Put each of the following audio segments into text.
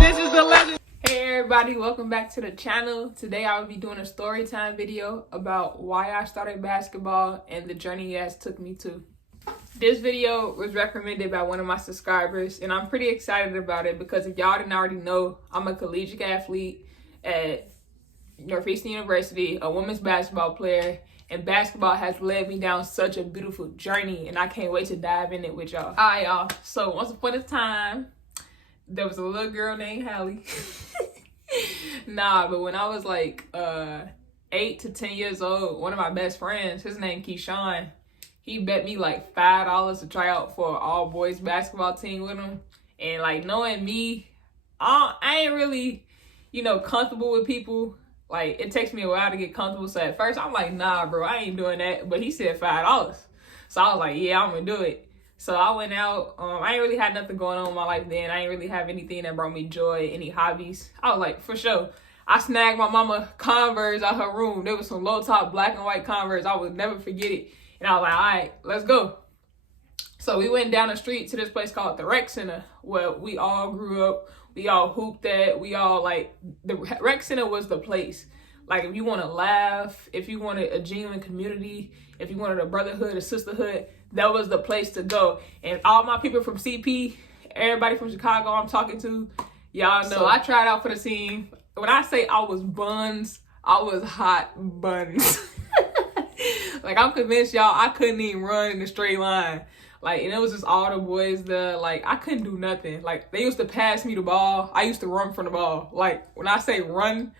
This is the legend. Hey everybody, welcome back to the channel. Today I will be doing a story time video about why I started basketball and the journey it has took me to. This video was recommended by one of my subscribers and I'm pretty excited about it because if y'all didn't already know, I'm a collegiate athlete at Northeastern University, a women's basketball player, and basketball has led me down such a beautiful journey and I can't wait to dive in it with y'all. Alright y'all, so once upon a time, there was a little girl named Hallie. But when I was like 8 to 10 years old, one of my best friends, his name Keyshawn, he bet me like $5 to try out for an all boys basketball team with him. And like knowing me, I ain't really, comfortable with people. Like it takes me a while to get comfortable. So at first I'm like, nah, bro, I ain't doing that. But he said $5. So I was like, yeah, I'm gonna do it. So I went out. I ain't really had nothing going on in my life then. I ain't really have anything that brought me joy, any hobbies. I was like, for sure. I snagged my mama Converse out her room. There was some low top black and white Converse. I would never forget it. And I was like, all right, let's go. So we went down the street to this place called the Rec Center where we all grew up. We all hooped at. We all the Rec Center was the place. Like if you want to laugh, if you wanted a genuine community, if you wanted a brotherhood, a sisterhood, that was the place to go. And all my people from CP, everybody from Chicago I'm talking to, y'all know. So I tried out for the team. When I say I was buns, I was hot buns. Like I'm convinced y'all I couldn't even run in a straight line. Like, and it was just all the boys there. Like, I couldn't do nothing. Like, they used to pass me the ball. I used to run from the ball. Like, when I say run,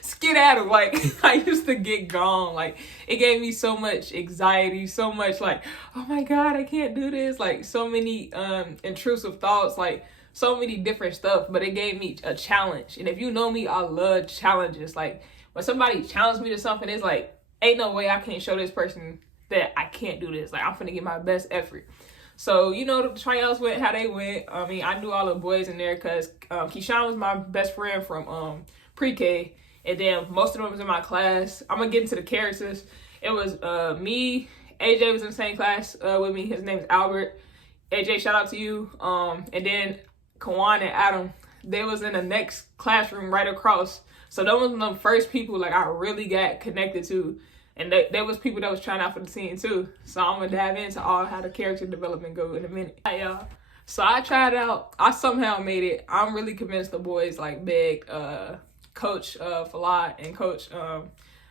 skedaddle. Like, I used to get gone. Like, it gave me so much anxiety, so much like, oh my God, I can't do this. Like, so many intrusive thoughts, like, so many different stuff. But it gave me a challenge. And if you know me, I love challenges. Like, when somebody challenged me to something, it's like, ain't no way I can't show this person that I can't do this. Like, I'm finna get my best effort. So, the tryouts went how they went. I mean, I knew all the boys in there because Keyshawn was my best friend from pre-K. And then most of them was in my class. I'm going to get into the characters. It was me. AJ was in the same class with me. His name's Albert. AJ, shout out to you. And then Kawan and Adam, they was in the next classroom right across. So those were the first people like I really got connected to. And there was people that was trying out for the team too. So I'm gonna dive into all how the character development go in a minute. Hi, y'all. So I tried out. I somehow made it. I'm really convinced the boys like begged Coach Falat and Coach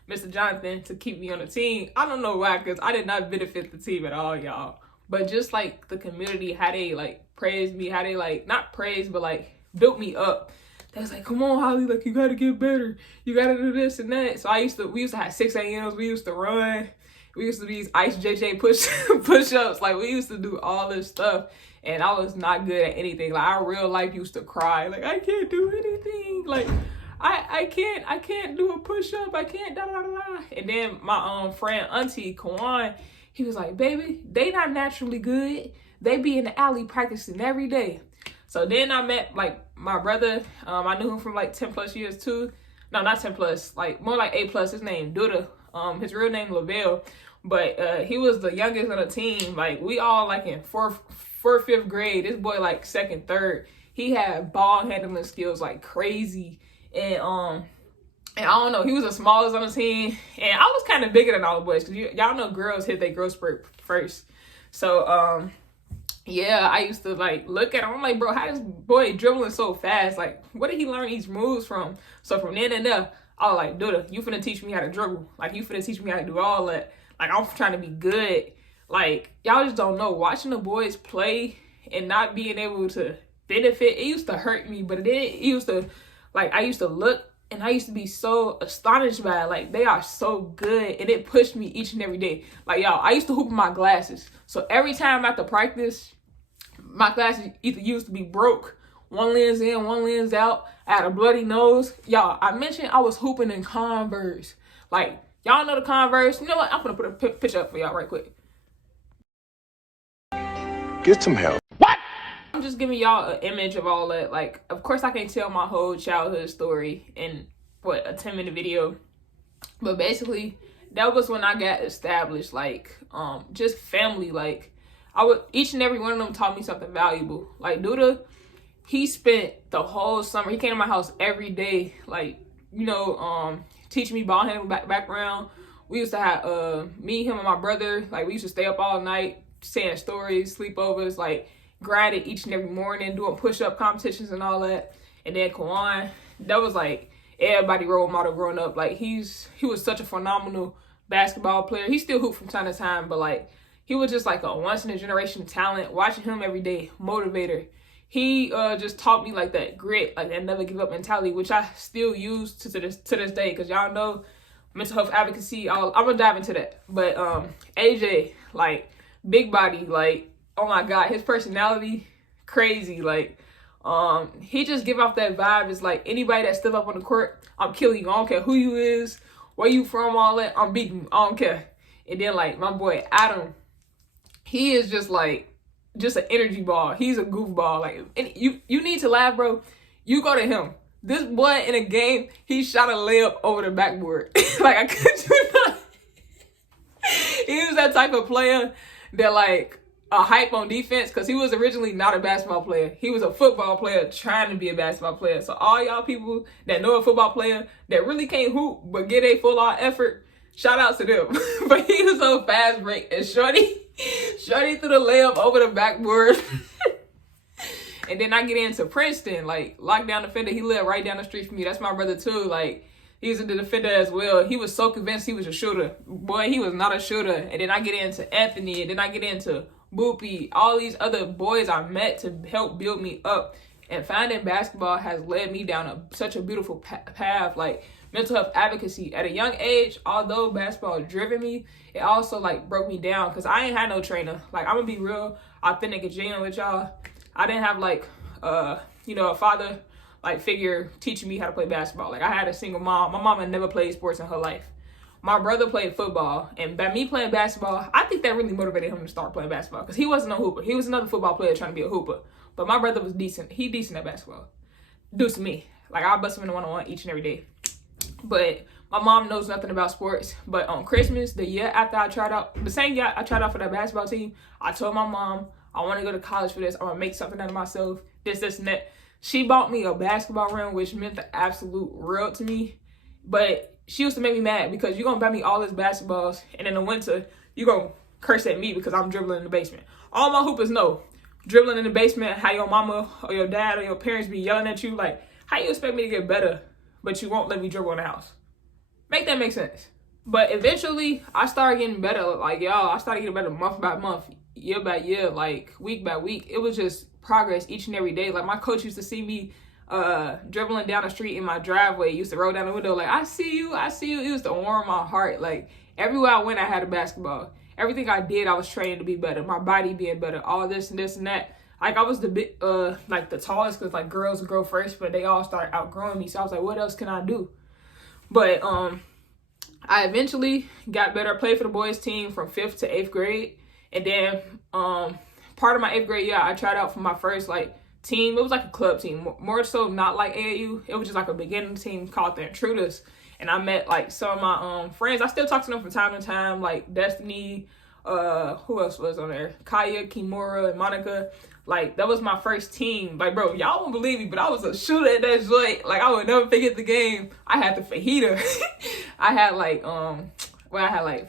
Mr. Jonathan to keep me on the team. I don't know why, because I did not benefit the team at all, y'all. But just like the community, how they like praised me, how they like not praised, but like built me up. They was like, come on, Holly, like you gotta get better. You gotta do this and that. So we used to have 6 a.m.s. We used to run. We used to do these Ice JJ push-ups. Like we used to do all this stuff. And I was not good at anything. Like I real life used to cry. Like I can't do anything. Like I can't do a push-up. I can't da da da. And then my friend Auntie Kawan, he was like, baby, they not naturally good. They be in the alley practicing every day. So then I met like my brother. I knew him from like 10 plus years too. No, not 10 plus, like more like 8 plus. His name Duda. His real name Lavelle. But he was the youngest on the team. Like we all like in fourth, fifth grade. This boy like second, third. He had ball handling skills like crazy. And I don't know, he was the smallest on the team. And I was kind of bigger than all the boys because y'all know girls hit their growth spurt first. So yeah, I used to like look at him. I'm like, bro, how this boy dribbling so fast? Like, where did he learn these moves from? So from then and there, I was like, dude, you finna teach me how to dribble. Like, you finna teach me how to do all that. Like, I'm trying to be good. Like, y'all just don't know. Watching the boys play and not being able to benefit, it used to hurt me. But it used to, like, I used to look and I used to be so astonished by it. Like, they are so good. And it pushed me each and every day. Like, y'all, I used to hoop in my glasses. So every time after practice, my glasses either used to be broke, one lens in, one lens out. I had a bloody nose. Y'all, I mentioned I was hooping in Converse. Like, y'all know the Converse. You know what? I'm going to put a picture up for y'all right quick. Get some help. What? I'm just giving y'all an image of all that. Like, of course, I can't tell my whole childhood story in, a 10-minute video. But basically, that was when I got established. Like, just family. Like, each and every one of them taught me something valuable. Like Duda, he spent the whole summer. He came to my house every day, like, teaching me ball handling background. We used to have me, him, and my brother. Like, we used to stay up all night, saying stories, sleepovers, like grinding each and every morning, doing push-up competitions and all that. And then Kawan, that was like everybody role model growing up. Like, he was such a phenomenal basketball player. He still hoop from time to time, but like he was just like a once in a generation talent. Watching him every day, motivator. He just taught me like that grit, like that never give up mentality, which I still use to this day. Cause y'all know mental health advocacy. I'm gonna dive into that. But AJ, like big body, like oh my god, his personality crazy. Like he just give off that vibe. It's like anybody that step up on the court, I'm killing you. I don't care who you is, where you from, all that. I'm beating you. I don't care. And then like my boy Adam, he is just like an energy ball. He's a goofball. Like, and you need to laugh, bro. You go to him. This boy in a game, he shot a layup over the backboard. Like, I could you not. He was that type of player that like a hype on defense, because he was originally not a basketball player. He was a football player trying to be a basketball player. So all y'all people that know a football player that really can't hoop but get a full on effort, shout out to them. But he was so fast break, and Shorty threw the layup over the backboard. And then I get into Princeton, like lockdown defender. He lived right down the street from me. That's my brother too. Like, he's a defender as well. He was so convinced he was a shooter. Boy, he was not a shooter. And then I get into Anthony, and then I get into Boopy. All these other boys I met to help build me up. And finding basketball has led me down such a beautiful path. Like, mental health advocacy at a young age, although basketball driven me, it also like broke me down, because I ain't had no trainer. Like, I'm gonna be real authentic and genuine with y'all. I didn't have like a father like figure teaching me how to play basketball. Like, I had a single mom. My mom had never played sports in her life. My brother played football, and by me playing basketball, I think that really motivated him to start playing basketball, because he wasn't a hooper. He was another football player trying to be a hooper. But my brother was decent. He decent at basketball. Due to me. Like, I bust him in the one-on-one each and every day. But my mom knows nothing about sports. But on Christmas, the year after I tried out, the same year I tried out for that basketball team, I told my mom, I want to go to college for this. I want to make something out of myself. This, and that. She bought me a basketball rim, which meant the absolute world to me. But she used to make me mad, because you're going to buy me all these basketballs, and in the winter, you're going to curse at me because I'm dribbling in the basement. All my hoopers know. Dribbling in the basement, how your mama or your dad or your parents be yelling at you, like, how you expect me to get better, but you won't let me dribble in the house? Make that make sense. But eventually, I started getting better. Like, y'all, I started getting better month by month, year by year, like week by week. It was just progress each and every day. Like, my coach used to see me dribbling down the street in my driveway. He used to roll down the window like, I see you. It used to warm my heart. Like, everywhere I went, I had a basketball. Everything I did, I was training to be better. My body being better. All this and this and that. Like, I was the tallest, because like girls would grow first, but they all started outgrowing me. So I was like, what else can I do? But I eventually got better. I played for the boys team from 5th to 8th grade. And then part of my 8th grade year, I tried out for my first like team. It was like a club team, more so not like AAU. It was just like a beginning team called the Intruders. And I met like some of my friends. I still talk to them from time to time, like Destiny, who else was on there? Kaya, Kimura, and Monica. Like, that was my first team. Like, bro, y'all won't believe me, but I was a shooter at that joint. Like, I would never forget the game. I had the fajita. I had like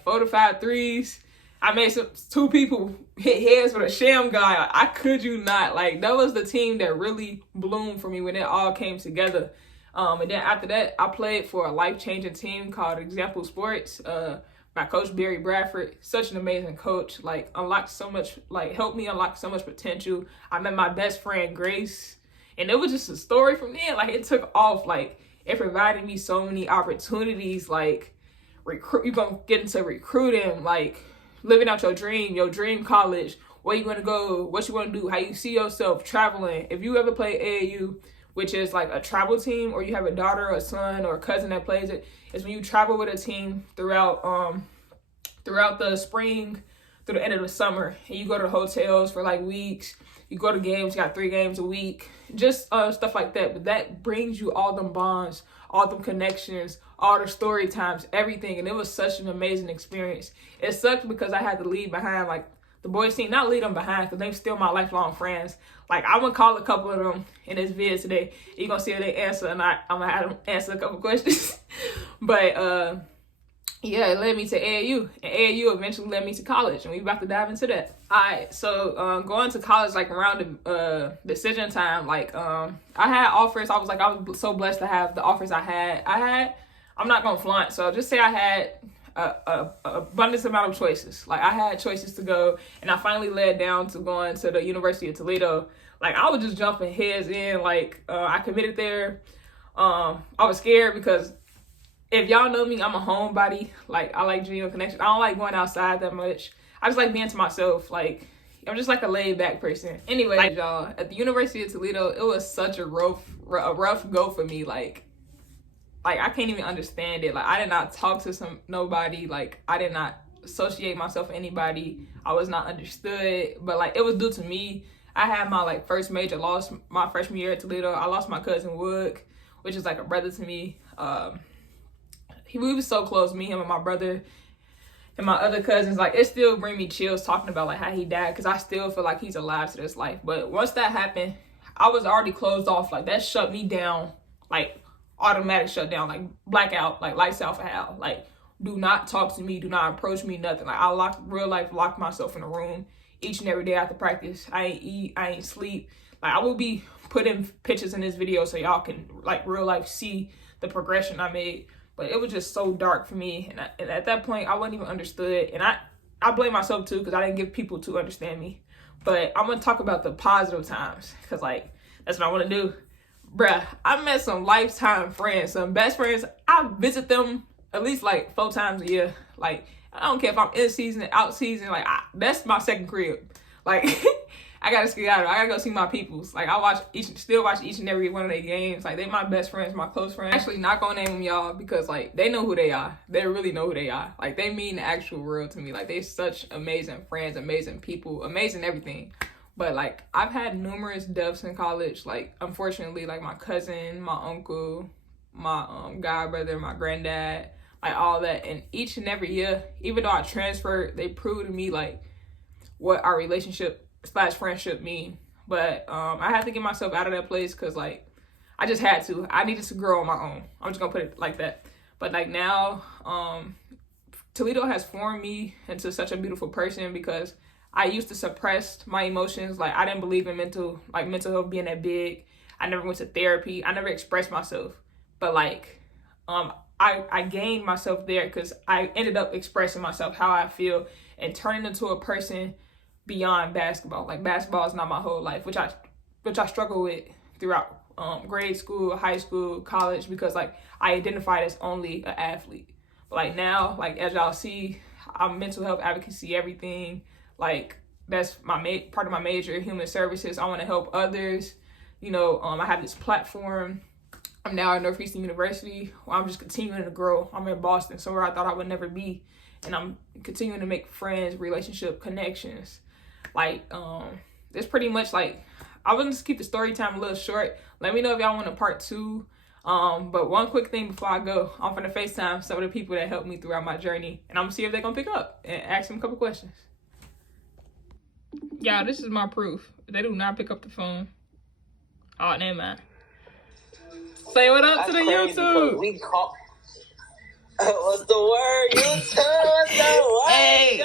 4 to 5 threes. I made two people hit heads with a sham guy. I could you not. Like, that was the team that really bloomed for me when it all came together. And then after that, I played for a life-changing team called Example Sports. My coach, Barry Bradford, such an amazing coach. Like, unlocked so much, like, helped me unlock so much potential. I met my best friend, Grace. And it was just a story from there. Like, it took off. Like, it provided me so many opportunities. Like, you're going to get into recruiting, like, living out your dream college, where you going to go, what you want to do, how you see yourself traveling. If you ever play AAU, which is like a travel team, or you have a daughter or a son or a cousin that plays it, is when you travel with a team throughout the spring through the end of the summer, and you go to hotels for like weeks. You go to games, you got 3 games a week, just stuff like that. But that brings you all them bonds, all them connections, all the story times, everything. And it was such an amazing experience. It sucked because I had to leave behind like the boys team, not leave them behind because they're still my lifelong friends. Like, I'm going to call a couple of them in this video today. You're going to see if they answer or not. I'm going to have them answer a couple questions. But, yeah, it led me to AAU. And AAU eventually led me to college. And we about to dive into that. All right, so going to college, like, around the decision time, like, I had offers. I was so blessed to have the offers I had. I'm not going to flaunt. So just say I had a abundance amount of choices. Like, I had choices to go, and I finally led down to going to the University of Toledo. Like, I was just jumping heads in. Like, I committed there. I was scared because if y'all know me, I'm a homebody. Like, I like genuine connection. I don't like going outside that much. I just like being to myself. Like, I'm just like a laid back person. Anyway, like, y'all, at the University of Toledo, it was such a rough go for me. Like I can't even understand it. Like, I did not talk to nobody. Like, I did not associate myself with anybody. I was not understood. But like, it was due to me. I had my like first major loss my freshman year at Toledo. I lost my cousin Wood, which is like a brother to me. We was so close, me, him, and my brother, and my other cousins. Like, it still bring me chills talking about like how he died, because I still feel like he's alive to this life. But once that happened, I was already closed off. Like, that shut me down, like automatic shutdown, like blackout, like lights out for hell. Like, do not talk to me, do not approach me, nothing. Like, I locked myself in a room each and every day after practice. I ain't eat, I ain't sleep. Like, I will be putting pictures in this video so y'all can like real life see the progression I made. But it was just so dark for me. And at that point, I wasn't even understood. And I blame myself too, because I didn't give people to understand me. But I'm going to talk about the positive times, because like, that's what I want to do. Bruh, I met some lifetime friends, some best friends. I visit them at least like 4 times a year. Like, I don't care if I'm in season, out season. Like, that's my second crib. Like, I gotta skedaddle. I gotta go see my peoples. Like, I still watch each and every one of their games. Like, they my best friends, my close friends. Actually, not gonna name them y'all, because like, they know who they are. They really know who they are. Like, they mean the actual world to me. Like, they such amazing friends, amazing people, amazing everything. But like, I've had numerous deaths in college. Like, unfortunately, like my cousin, my uncle, my god brother, my granddad, like all that. And each and every year, even though I transferred, they proved to me like what our relationship / friendship mean. But I had to get myself out of that place, because like, I just had to. I needed to grow on my own. I'm just gonna put it like that. But like, now Toledo has formed me into such a beautiful person, because I used to suppress my emotions. Like, I didn't believe in mental health being that big. I never went to therapy. I never expressed myself. But like, I gained myself there, because I ended up expressing myself, how I feel, and turning into a person beyond basketball. Like, basketball is not my whole life, which I struggle with throughout grade school, high school, college, because like, I identified as only an athlete. But like, now, like, as y'all see, I'm mental health advocacy, everything. Like, that's my part of my major, human services. I want to help others. You know, I have this platform. I'm now at Northeastern University, where I'm just continuing to grow. I'm in Boston, somewhere I thought I would never be. And I'm continuing to make friends, relationship connections. Like, it's pretty much like, I want to just keep the story time a little short. Let me know if y'all want a part 2. But one quick thing before I go, I'm going to FaceTime some of the people that helped me throughout my journey. And I'm going to see if they're going to pick up and ask them a couple questions. Yeah, this is my proof. They do not pick up the phone. Oh, never mind. Say what up to the YouTube. What's the word? YouTube, what's the word? Hey,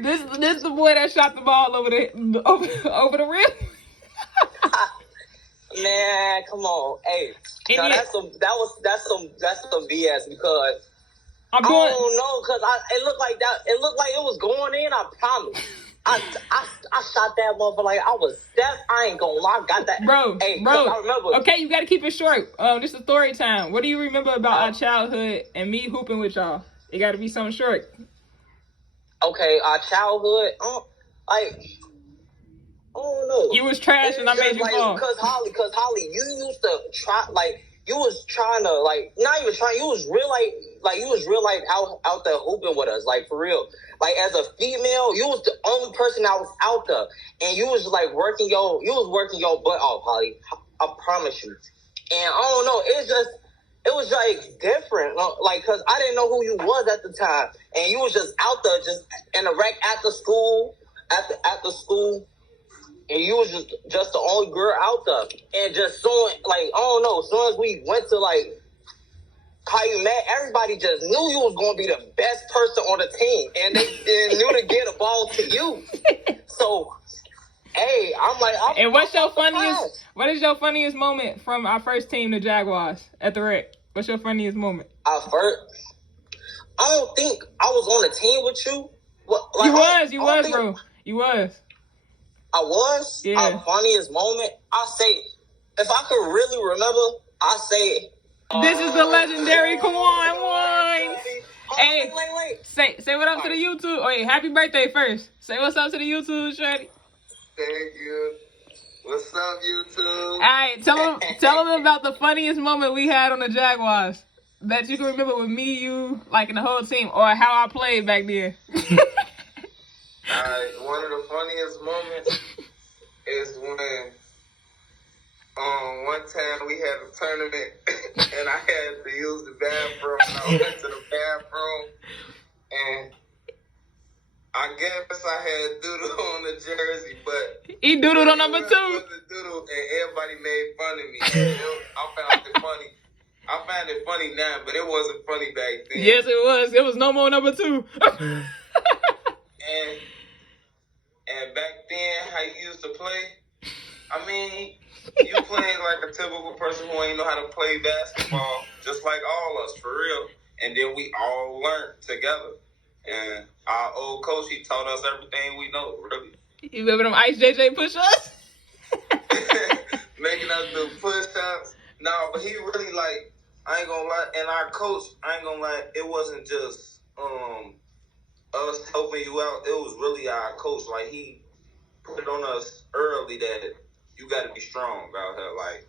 this the boy that shot the ball over the rim. Man, come on. Hey, no, that's some BS, because I don't know, because it looked like it was going in. I promise. I shot that motherfucker like I was Steph. I ain't gonna lie, I got that. Bro. I remember. Okay, you gotta keep it short. This is story time. What do you remember about our childhood and me hooping with y'all? It gotta be something short. Okay, our childhood, like, I don't know. You was trash and I made you fall. Because Holly, you used to try, like, you was trying to, like, not even trying, you was real life out there hooping with us, like, for real. Like, as a female, you was the only person that was out there, and you was like working your butt off, Holly. I promise you. And I don't know, it was like different, like, cause I didn't know who you was at the time, and you was just out there, just in the rec after school, after school, and you was just the only girl out there, and just soon, like, I don't know, as soon as we went to like Calumet, everybody just knew you was gonna be the best person on the team, and they knew to get a ball to you. So, hey, I'm like, and what's your funniest? What is your funniest moment from our first team, the Jaguars, at the Rec? What's your funniest moment? I don't think I was on the team with you. Like, you was, bro. You was. I was? Yeah. Our funniest moment? I say, if I could really remember, I say... This is the legendary Kwan Wines. Hey, wait. Say what up to the YouTube. Oh, wait, happy birthday first. Say what's up to the YouTube, Shreddy. Thank you. What's up, YouTube? All right, tell them about the funniest moment we had on the Jaguars that you can remember with me, you, like, in the whole team, or how I played back there. Alright, one of the funniest moments is when one time we had a tournament and I had to use the bathroom. I went to the bathroom and I guess I had doodle on the jersey, but he doodled on number 2. Doodle, and everybody made fun of me. I found it funny. I find it funny now, but it wasn't funny back then. Yes, it was. It was no more number 2. And back then, how you used to play, I mean, you played like a typical person who ain't know how to play basketball, just like all us, for real. And then we all learned together. And our old coach, he taught us everything we know, really. You remember them Ice JJ push-ups? Making us do push-ups. No, but he really, like, I ain't gonna lie, and our coach, I ain't gonna lie, it wasn't just us helping you out. It was really our coach. Like, he put it on us early that you got to be strong out here. Like,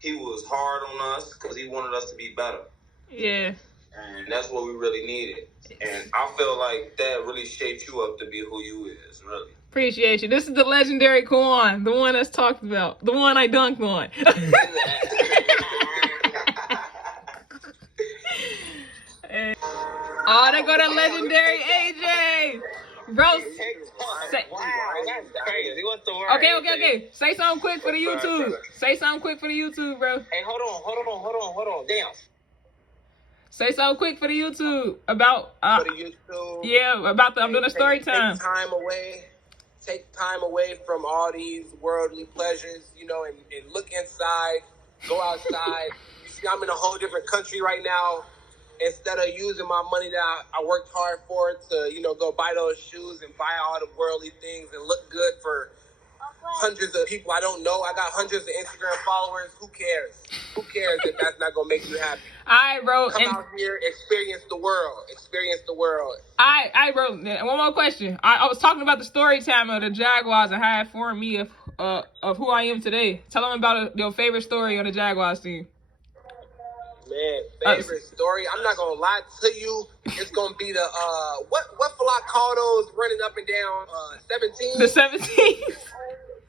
he was hard on us because he wanted us to be better. Yeah. And that's what we really needed. And I feel like that really shaped you up to be who you is, really. Appreciate you. This is the legendary Kwan, the one that's talked about, the one I dunked on. Oh, they go to legendary AJ. Bro, Wow, that's crazy. What's the word? Okay. Say something quick for the YouTube. Say something quick for the YouTube, bro. Hey, hold on. Damn. Say something quick for the YouTube about For the YouTube. Yeah, about I'm doing a story time. Take time away from all these worldly pleasures, you know, and look inside, go outside. You see, I'm in a whole different country right now. Instead of using my money that I worked hard for to, you know, go buy those shoes and buy all the worldly things and look good for hundreds of people I don't know. I got hundreds of Instagram followers. Who cares? Who cares if that's not going to make you happy? All right, bro. Come out here, experience the world. All right, bro. One more question. I was talking about the story time of the Jaguars and how it formed me of who I am today. Tell them about your favorite story on the Jaguars team. Man, favorite story. I'm not gonna lie to you. It's gonna be the what will I call those running up and down 17s? The 17s.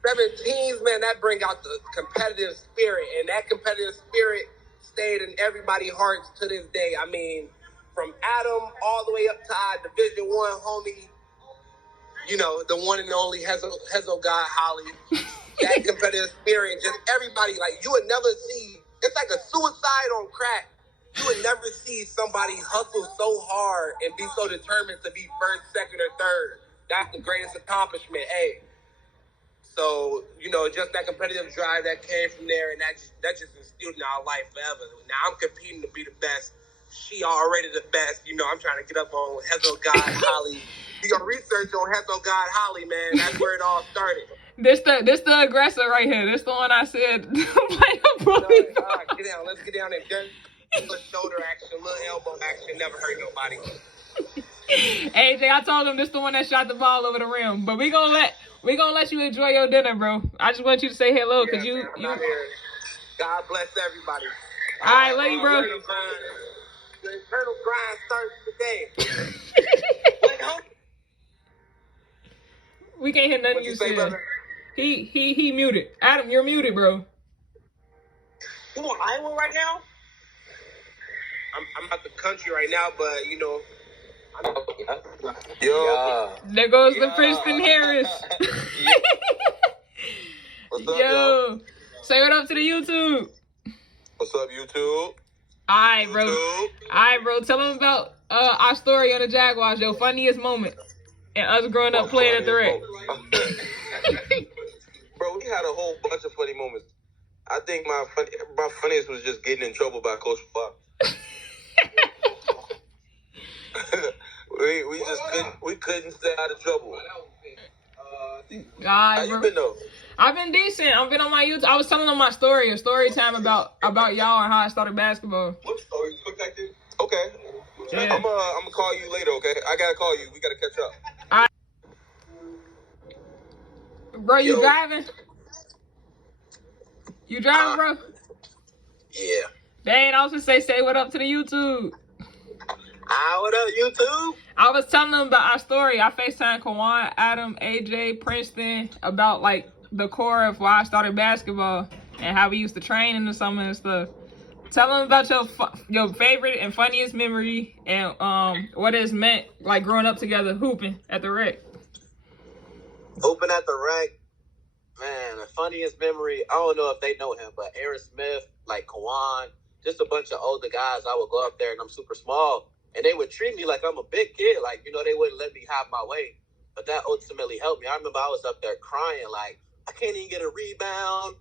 17s, man. That bring out the competitive spirit, and that competitive spirit stayed in everybody's hearts to this day. I mean, from Adam all the way up to our Division I homie. You know, the one and only Hezo God Holly. That competitive spirit, just everybody, like, you would never see. It's like a suicide on crack. You would never see somebody hustle so hard and be so determined to be first, second, or third. That's the greatest accomplishment. Hey, so, you know, just that competitive drive that came from there, and that just instilled in our life forever. Now I'm competing to be the best. She already the best. You know, I'm trying to get up on Hezo God Holly. Do your research on Hezo God Holly, man. That's where it all started. This the aggressor right here. This the one I said play a bully. All right, get down. Let's get down there. Little shoulder action, little elbow action. Never hurt nobody. AJ, I told him this the one that shot the ball over the rim. But we gonna let you enjoy your dinner, bro. I just want you to say hello, cause you. God bless everybody. All right, love you, bro. The eternal grind starts today. We can't hear nothing you say, brother? He muted. Adam, you're muted, bro. You on Iowa right now? I'm out the country right now, but, you know, Yo. There goes the Princeton Harris. What's up, Yo. Say what up to the YouTube. What's up, YouTube? Alright, bro. Alright, bro. Tell them about our story on the Jaguars, your funniest moment. And us growing up playing at the rec. Bro, we had a whole bunch of funny moments. I think my funniest was just getting in trouble by Coach Fox. we couldn't stay out of trouble. How you been though? I've been decent. I've been on my YouTube. I was telling them my story, a story time about y'all and how I started basketball. What story? Okay. Yeah. I'm gonna call you later, okay? I gotta call you. We gotta catch up. All right. Bro, you Yo. driving? You driving, bro? Yeah. Dang, I was gonna say what up to the YouTube. What up, YouTube? I was telling them about our story. I FaceTime Kawan, Adam, AJ, Princeton about like the core of why I started basketball and how we used to train in the summer and stuff. Tell them about your favorite and funniest memory and what it's meant like growing up together hooping at the rec. Hooping at the rec, man, the funniest memory, I don't know if they know him, but Aaron Smith, like Kawan, just a bunch of older guys. I would go up there and I'm super small. And they would treat me like I'm a big kid. Like, they wouldn't let me have my way. But that ultimately helped me. I remember I was up there crying like, I can't even get a rebound.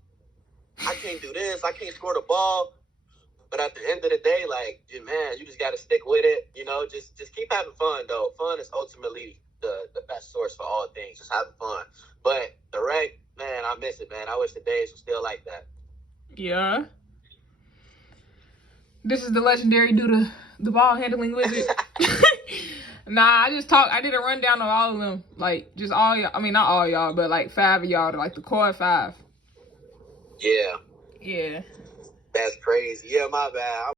I can't do this. I can't score the ball. But at the end of the day, like, man, you just got to stick with it. Just keep having fun, though. Fun is ultimately the best source for all things, just having fun. But the rec, man, I miss it, man. I wish the days were still like that. Yeah. This is the legendary the ball handling wizard. Nah, I did a rundown of all of them. Like, just all y'all. I mean, not all y'all, but like 5 of y'all, like the core 5. Yeah. Yeah. That's crazy. Yeah, my bad.